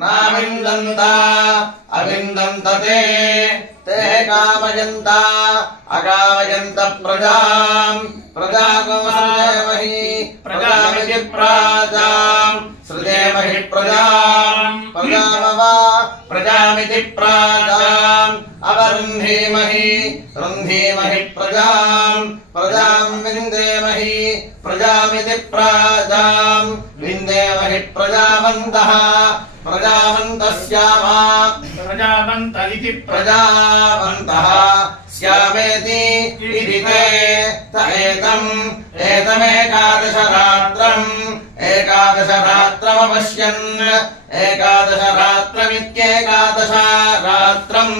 नाविन्दन्त अविन्दन्त ते कामयन्त अकामयन्त प्रजाम् प्रजाको सृजेमहि प्रजामिति प्राजाम् सृजेमहि प्रजाम् प्रजामवा प्रजामिति प्राजाम् अवरुन्धीमहि रुन्धीमहि प्रजाम् प्रजाम् विन्देमहि प्रजामिति प्राजाम् विन्देमहि प्रजावन्तः प्रजावन्तः स्याम प्रजावन्त इति प्रजावन्तः स्यामेति इति ते त एकादशरात्रमपश्यन् एकादशरात्रमित्येकादश रात्रम्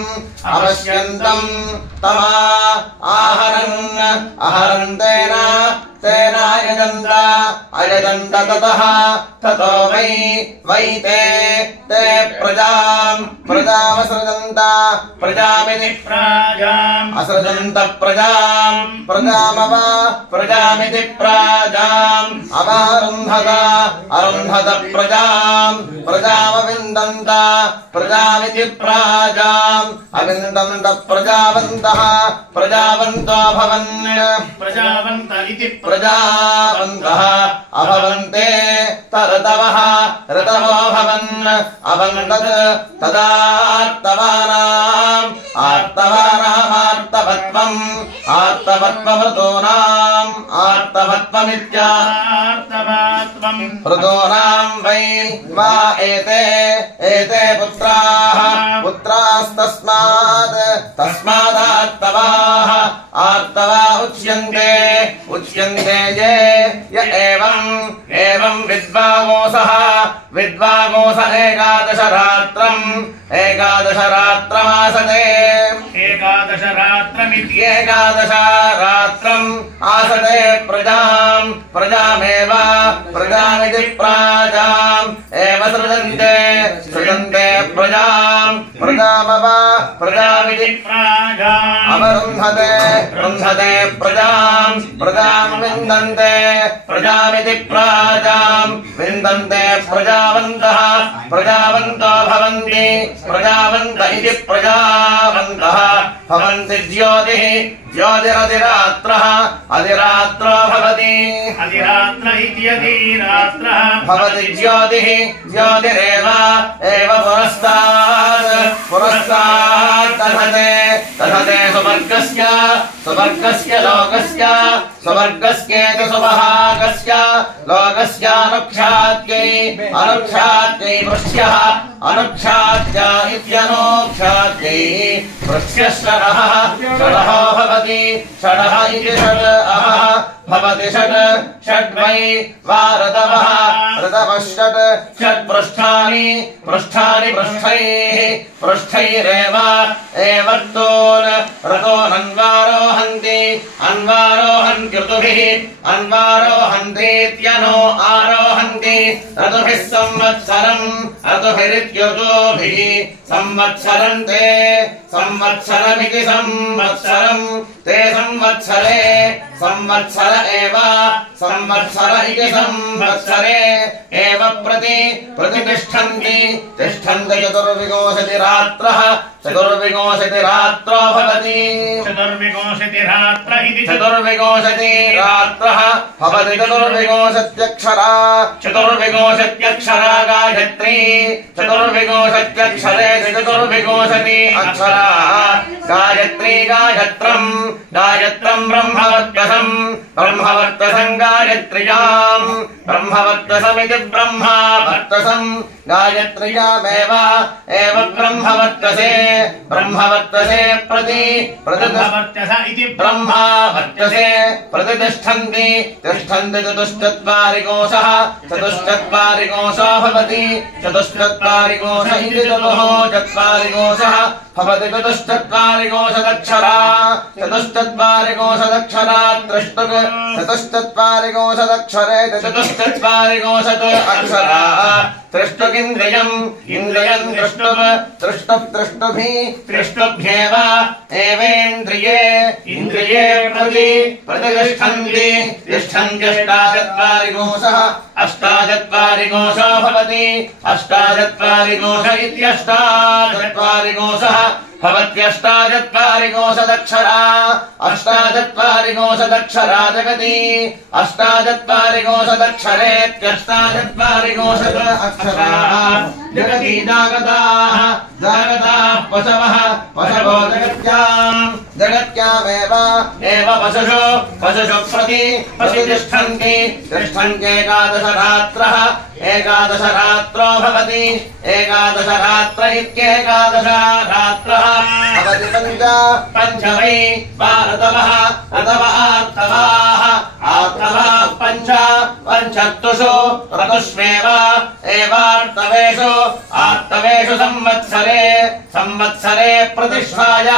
अपश्यन्तम् तमा आहरन् तेनायजन्त अयजन्त ततो वै ते प्रजामसृजन्त प्रजामिति प्राजाम् असृजन्त प्रजाम् प्रजामव प्रजामिति प्राजाम् अरुन्धत प्रजाम् प्रजामविन्दन्त प्रजामिति प्राजाम् अविन्दन्त प्रजावन्तः प्रजावन्तो भवन् प्रजावन्त इति प्रजावन्तः अभवन्ते ऋतवः ऋतवो भवन् अभवन्तत् तदार्तवानामार्तवत्वम् आर्तवत्वमृतोनाम् आर्तवत्वमित्यार्तवत्वम् ऋतोनाम् वै वा एते पुत्रास्तस्मादार्तवाः आर्तवा उच्यन्ते य एवं विद्वागोस एकादशरात्रमासते एकादशरात्रमित्येकादश रात्रम् आसते प्रजामेव प्रजामिति प्राजाम् एव सृजन्ते प्रजाम् प्रजामव प्रजामिति प्राजाम् अवरुन्धते प्रजाम् विन्दन्ते प्रजामिति प्राजाम् विन्दन्ते प्रजावन्तः प्रजावन्तो भवन्ति प्रजावन्त इति प्रजावन्तः भवन्ति ज्योतिरधिरात्रः अधिरात्रो भवति अधिरात्र इत्यधिरात्रः भवति ज्योतिरेव पुरस्तात् तथते सुवर्गस्य लोकस्य सुवर्गस्येति सुवहागस्य लोकस्यानुक्षात्यै पृष्यः अनुक्षात्या इत्यनोक्षात्यै पृष्यः षडहो भवति षडः इति षडः भवति षड्वै वा ऋतवः षट् पृष्ठानि पृष्ठैरेव ऋतोनन्वारोहन्ति ऋतुभिः अन्वारोहन्तीत्यनो आरोहन्ति ऋतुभिः ऋतुभिरित्यतोभिः संवत्सरम् ते संवत्सरमिति संवत्सरम् ते संवत्सरे संवत्सर इति संवत्सरे एव प्रतिष्ठन्ति चतुर्विंशतिरात्रः चतुर्विंशतिरात्रो भवति चतुर्विंशतिरात्रः भवति चतुर्विंशत्यक्षरा गायत्री चतुर्विंशत्यक्षरे चतुर्विंशति अक्षरा गायत्री गायत्रम् ब्रह्मवर्चसम् गायत्र्याम् ब्रह्मवर्चसमिति ब्रह्मवर्चसम् गायत्र्यामेव ब्रह्मवर्चसे ब्रह्मवर्चसे प्रतिष्ठन्ति चतुश्चत्वारिकोशः भवति चतुश्चत्वारिकोश इति चतुश्चत्वारिकोशः भवति चतुश्चत्वारिकोशदक्षरा त्रिष्टुक् चतुश्चत्वारिकोशदक्षरे चतुश्चत्वारिकोशत् अक्षरा तृष्टुगिन्द्रियम् इन्द्रियम् तृष्टुप् तृष्टुप् तृष्टुभि तृष्टुभ्येव एवेन्द्रिये इन्द्रिये प्रतिष्ठन्ति तिष्ठन्त्यष्टाचत्वारिकोशः अष्टाचत्वारिकोशो भवति अष्टाचत्वारिकोश इत्यष्टाचत्वारिकोशः भवत्यष्टाचत्वारिकोशदक्षरा अष्टाचत्वारिकोशदक्षरा जगति अष्टाचत्वारिकोशदक्षरेत्यष्टाचत्वारिकोशदक्षराः जगति जागताः जागताः पशवः पशवो जगत्यामेव पशुषु प्रतिष्ठन्ति तिष्ठन्त्येकादशरात्रः एकादशरात्रो भवति एकादशरात्र इत्येकादश रात्रः भवति पञ्च वै ऋतवः आर्तवाः पञ्चर्तुषु ऋतुष्वेव आर्तवेषु संवत्सरे प्रतिष्ठाय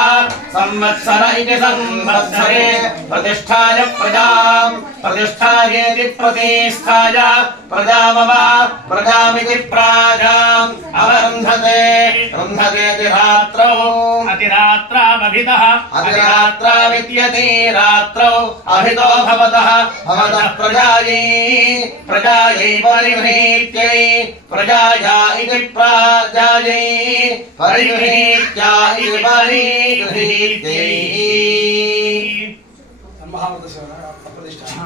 संवत्सर इति संवत्सरे प्रतिष्ठाय प्रतिष्ठायेति प्रतिष्ठाय प्रजामिति प्राजाम् अवरुन्धते रुन्धतेति रात्रौ अतिरात्रावभितः अतिरात्राविद्यते रात्रौ अभितो भवतः प्रजायै परिगृहीत्यै प्रजाया इति प्राजायै परिगृहीत्या इति परिगृहीत्यै महाभारतस्य प्रतिष्ठा